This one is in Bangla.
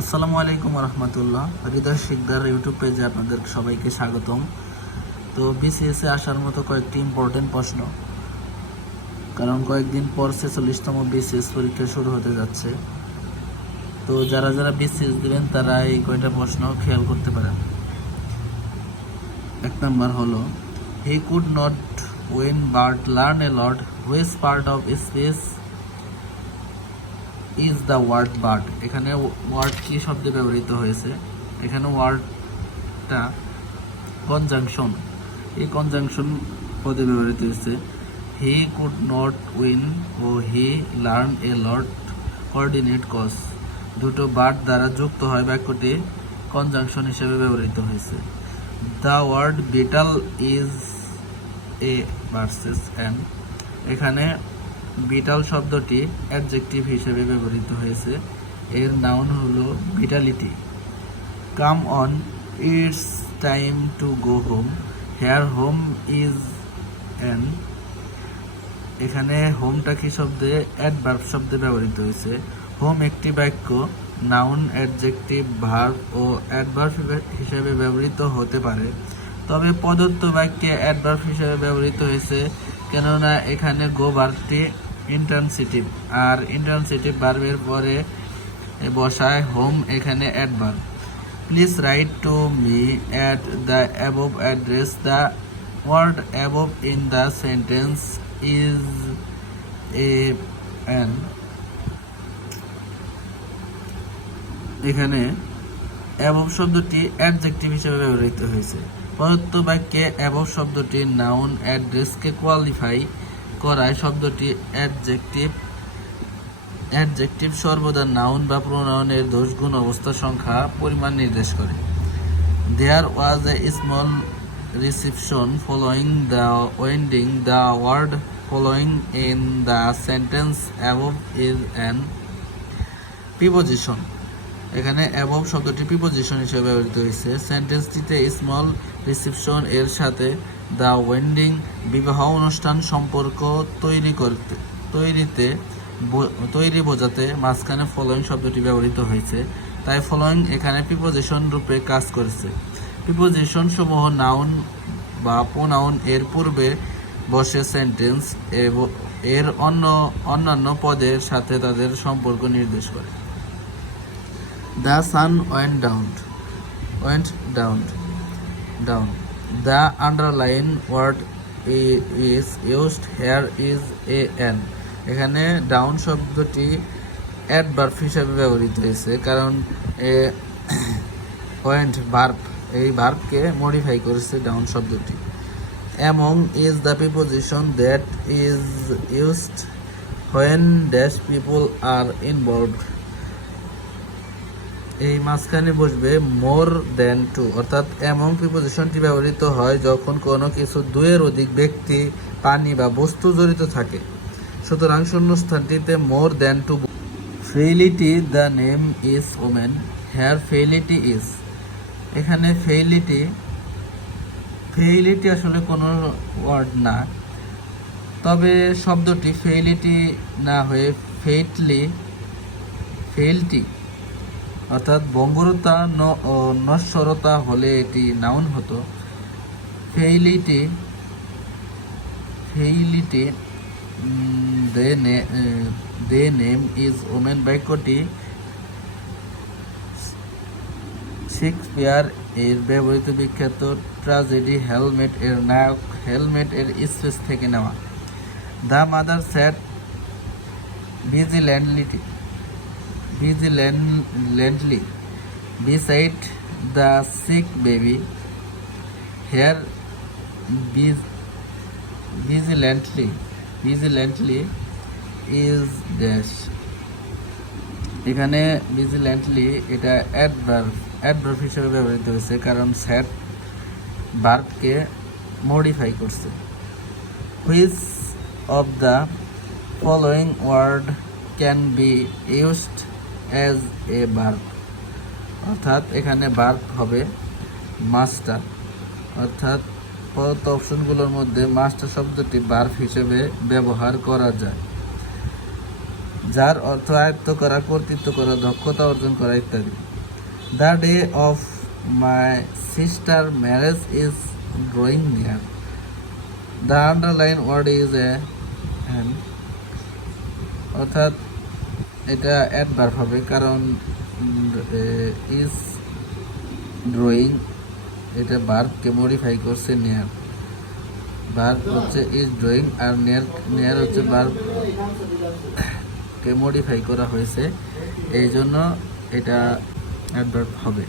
আসসালামু আলাইকুম রহমতুল্লাহ। হৃদয় শিকদার ইউটিউব পেজে আপনাদের সবাইকে স্বাগতম। তো বিসিএসে আসার মতো কয়েকটি ইম্পর্টেন্ট প্রশ্ন, কারণ কয়েকদিন পর 46তম বিসিএস পরীক্ষা শুরু হতে যাচ্ছে। তো যারা যারা বিসিএস দেবেন তারা এই কয়টা প্রশ্ন খেয়াল করতে পারেন। 1 নম্বর হলো, he could not win but learn a lot, which part of speech is the word but. এখানে ওয়ার্ড কি শব্দে ব্যবহৃত হয়েছে? এখানে ওয়ার্ডটা কনজাংশন, এই কনজাংশন পদে ব্যবহৃত হয়েছে। হি কুড নট উইন ও he learn a lot coordinate clause, দুটো বার্ড দ্বারা যুক্ত হয় বাক্যটি কনজাংশন হিসেবে ব্যবহৃত হয়েছে। The word beetle is a versus an, এখানে বিটাল শব্দটি অ্যাডজেক্টিভ হিসেবে ব্যবহৃত হয়েছে, এর নাউন হলো vitality. Come on, it's time to go home, here home is an, এখানে হোমটা কি শব্দে? অ্যাডভার্ব শব্দে ব্যবহৃত হয়েছে। হোম একটি বাক্য নাউন, অ্যাডজেক্টিভ, ভার্ব ও অ্যাডভার্ব হিসেবে ব্যবহৃত হতে পারে, তবে প্রদত্ত বাক্যে অ্যাডভার্ব হিসেবে ব্যবহৃত হয়েছে, কেননা এখানে গো ভার্বটি ইন্ট্রান্সিটিভ, আর ইন্ট্রান্সিটিভ ভার্বের পরে বসায় হোম, এখানে adverb. Please write to me at the above address, the word above in the sentence is a an, এখানে অ্যাবভ শব্দটি অ্যাডজেক্টিভ হিসেবে ব্যবহৃত হয়েছে। প্রদত্ত বাক্যে অ্যাবভ শব্দটি নাউন অ্যাড্রেসকে কোয়ালিফাই করায় শব্দটি অ্যাডজেক্টিভ। অ্যাডজেক্টিভ সর্বদা নাউন বা প্রোনাউনের দোষ, গুণ, অবস্থা, সংখ্যা, পরিমাণ নির্দেশ করে। There was a small reception following the ওয়েন্ডিং, the word following in the sentence above is an preposition, এখানে অ্যাবভ শব্দটি প্রিপোজিশন হিসেবে ব্যবহৃত হয়েছে। সেন্টেন্সটিতে স্মল রিসিপশন এর সাথে দ্য ওয়েন্ডিং বিবাহ অনুষ্ঠান সম্পর্ক তৈরি বোঝাতে মাঝখানে ফলোয়িং শব্দটি ব্যবহৃত হয়েছে, তাই ফলোয়িং এখানে প্রিপোজিশন রূপে কাজ করেছে। প্রিপোজিশন সমূহ নাউন বা প্রোনাউন এর পূর্বে বসে সেন্টেন্স এর অন্যান্য পদের সাথে তাদের সম্পর্ক নির্দেশ করে। The sun went down. The underlined word is used here is an, এখানে ডাউন শব্দটি অ্যাডভার্ব হিসাবে ব্যবহৃত হয়েছে, কারণ ওয়েন্ট ভার্ব, এই ভার্বকে মডিফাই করেছে ডাউন শব্দটি। Among is the preposition that is used when dash people are involved, এই মাঝখানে বসবে মোর দেন টু, অর্থাৎ এমন প্রিপোজিশনটি ব্যবহৃত হয় যখন কোনো কিছু দুইয়ের অধিক ব্যক্তি, প্রাণী বা বস্তু জড়িত থাকে, সুতরাং শূন্যস্থানটিতে more than two. Frailty the name is woman, here frailty is, এখানে ফেইলিটি আসলে কোনো ওয়ার্ড না, তবে শব্দটি ফেইলিটি না হয়ে ফেইলটি, অর্থাৎ ভঙ্গুরতা ও নশ্বরতা হলে এটি নাউন হতো। ফেইলিটি দে নেম ইজ ওমেন বাক্যটি শেক্সপিয়ার এর ব্যবহৃত বিখ্যাত ট্র্যাজেডি হ্যামলেট এর নায়ক হ্যামলেট এর স্পেস থেকে নেওয়া। The mother sat vigilantly beside the sick baby, here vigilantly is dash, এখানে vigilantly এটা অ্যাডভার্ব হিসেবে ব্যবহৃত হয়েছে, কারণ স্যাট ভার্বকে মডিফাই করছে। Which of the following word can be used as a verb, অর্থাৎ এখানে ভার্ব হবে মাস্টার, অর্থাৎ প্রদত্ত অপশনগুলোর মধ্যে মাস্টার শব্দটি ভার্ব হিসেবে ব্যবহার করা যায়। যার অর্থ আয়ত্ত করা, কর্তৃত্ব করা, দক্ষতা অর্জন করা ইত্যাদি। The day of my sister marriage is drawing near. The underline word is অর্থাৎ এটা অ্যাডভার্ব হবে, কারণ ইজ ড্রয়িং এটা ভার্বকে মডিফাই করছে নিয়ার। ভার্ব হচ্ছে ইজ ড্রয়িং আর নিয়ার হচ্ছে ভার্বকে মডিফাই করা হয়েছে, এই জন্য এটা অ্যাডভার্ব হবে।